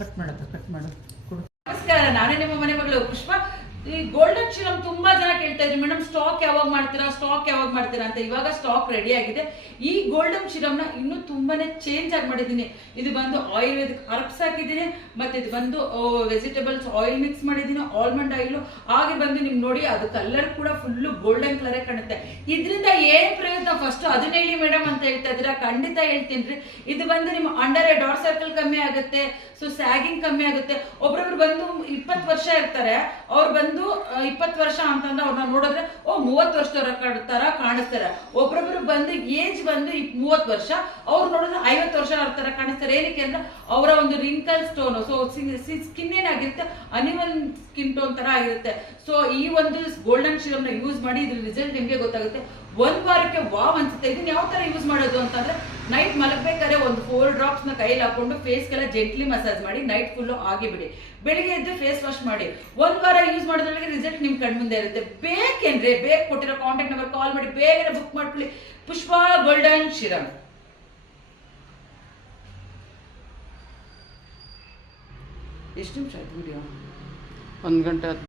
Cut ಮಾಡು ಕೊಡು. ನಮಸ್ಕಾರ, ನಾನೇ ನಿಮ್ಮ ಮನೆ ಮಗಳು ಪುಷ್ಪ. ಈ ಗೋಲ್ಡನ್ ಶಿರಮ್ ತುಂಬಾ ಜನ ಕೇಳ್ತಾ ಇದ್ರಿ, ಮೇಡಮ್ ಸ್ಟಾಕ್ ಯಾವಾಗ ಮಾಡ್ತೀರಾ ಅಂತ. ಇವಾಗ ಸ್ಟಾಕ್ ರೆಡಿ ಆಗಿದೆ. ಈ ಗೋಲ್ಡನ್ ಶಿರಮ್ ನ ಇನ್ನು ತುಂಬಾನೇ ಚೇಂಜ್ ಆಗಿ ಮಾಡಿದೀನಿ. ಇದು ಬಂದು ಆಯುರ್ವೇದಿಕ್ ಹರ್ಬ್ಸ್ ಹಾಕಿದೀನಿ, ಮತ್ತೆ ಇದು ಬಂದು ವೆಜಿಟೇಬಲ್ಸ್ ಆಯಿಲ್ ಮಿಕ್ಸ್ ಮಾಡಿದೀನಿ, ಆಲ್ಮಂಡ್ ಆಯಿಲ್. ಹಾಗೆ ಬಂದು ನಿಮ್ ನೋಡಿ ಅದು ಕಲರ್ ಕೂಡ ಫುಲ್ ಗೋಲ್ಡನ್ ಕಲರ್ ಕಾಣುತ್ತೆ. ಇದರಿಂದ ಏನ್ ಪ್ರಯೋಜನ ಫಸ್ಟ್ ಅದನ್ನ ಹೇಳಿ ಮೇಡಮ್ ಅಂತ ಹೇಳ್ತಾ ಇದ್ದೀರಾ. ಖಂಡಿತ ಹೇಳ್ತೀನಿ. ಇದು ಬಂದು ನಿಮ್ಮ ಅಂಡರ್ ಐ ಡಾರ್ಕ್ ಸರ್ಕಲ್ ಕಮ್ಮಿ ಆಗುತ್ತೆ, ಸೊ ಸ್ಯಾಗಿಂಗ್ ಕಮ್ಮಿ ಆಗುತ್ತೆ. ಒಬ್ರೊಬ್ರು ಬಂದು 20 ವರ್ಷ ಇರ್ತಾರೆ, ಅವ್ರು ಬಂದು 20 ವರ್ಷ ಅಂತಂದ್ರೆ ಅವ್ರನ್ನ ನೋಡಿದ್ರೆ 30 ವರ್ಷದವರ ತರ ಕಾಣಿಸ್ತಾರೆ. ಒಬ್ರೊಬ್ರು ಬಂದು ಏಜ್ ಬಂದು 30 ವರ್ಷ, ಅವ್ರು ನೋಡಿದ್ರೆ 50 ವರ್ಷ ತರ ಕಾಣಿಸ್ತಾರೆ. ಏನಕ್ಕೆ ಅಂದ್ರೆ ಅವರ ಒಂದು ರಿಂಕಲ್ ಸ್ಟೋನ್, ಸೊ ಸ್ಕಿನ್ ಏನಾಗಿರುತ್ತೆ ಅನಿಮಲ್ ಸ್ಕಿನ್ ಟೋನ್ ತರ ಆಗಿರುತ್ತೆ. ಸೊ ಈ ಒಂದು ಗೋಲ್ಡನ್ ಶಿರಮ್ ನ ಯೂಸ್ ಮಾಡಿ ಇದ್ರ ರಿಸಲ್ಟ್ ನಿಮ್ಗೆ ಗೊತ್ತಾಗುತ್ತೆ. 1 ವಾರಕ್ಕೆ ವಾವ್ ಅನ್ಸುತ್ತೆ. ಇದನ್ನ ಯಾವ ತರ ಯೂಸ್ ಮಾಡೋದು ಅಂತಂದ್ರೆ, ನೈಟ್ ಮಲಗಬೇಕಾದ್ರೆ ಒಂದು 4 ಡ್ರಾಪ್ಸ್ ನ ಕೈಲಿ ಹಾಕೊಂಡು ಫೇಸ್ಗೆಲ್ಲ ಜೆಂಟ್ಲಿ ಮಸಾಜ್ ಮಾಡಿ ನೈಟ್ ಫುಲ್ ಆಗಿಬಿಡಿ. ಬೆಳಿಗ್ಗೆ ಎದ್ದು ಫೇಸ್ ವಾಶ್ ಮಾಡಿ. 1 ವಾರ ಯೂಸ್ ಮಾಡೋದ್ರಲ್ಲಿ ರಿಸಲ್ಟ್ ನಿಮ್ ಕಣ್ಮುಂದೆ ಇರುತ್ತೆ. ಬೇಕೇನ್ರಿ, ಬೇಕು ಕೊಟ್ಟಿರೋ ಕಾಂಟ್ಯಾಕ್ಟ್ ನಂಬರ್ ಕಾಲ್ ಮಾಡಿ ಬೇಗನೆ ಬುಕ್ ಮಾಡ್ಕೊಳ್ಳಿ. ಪುಷ್ಪ ಗೋಲ್ಡನ್ ಶಿರಮ್. ಎಷ್ಟು ನಿಮಿಷ ಆಯ್ತು ವಿಡಿಯೋ? 1 ಗಂಟೆ.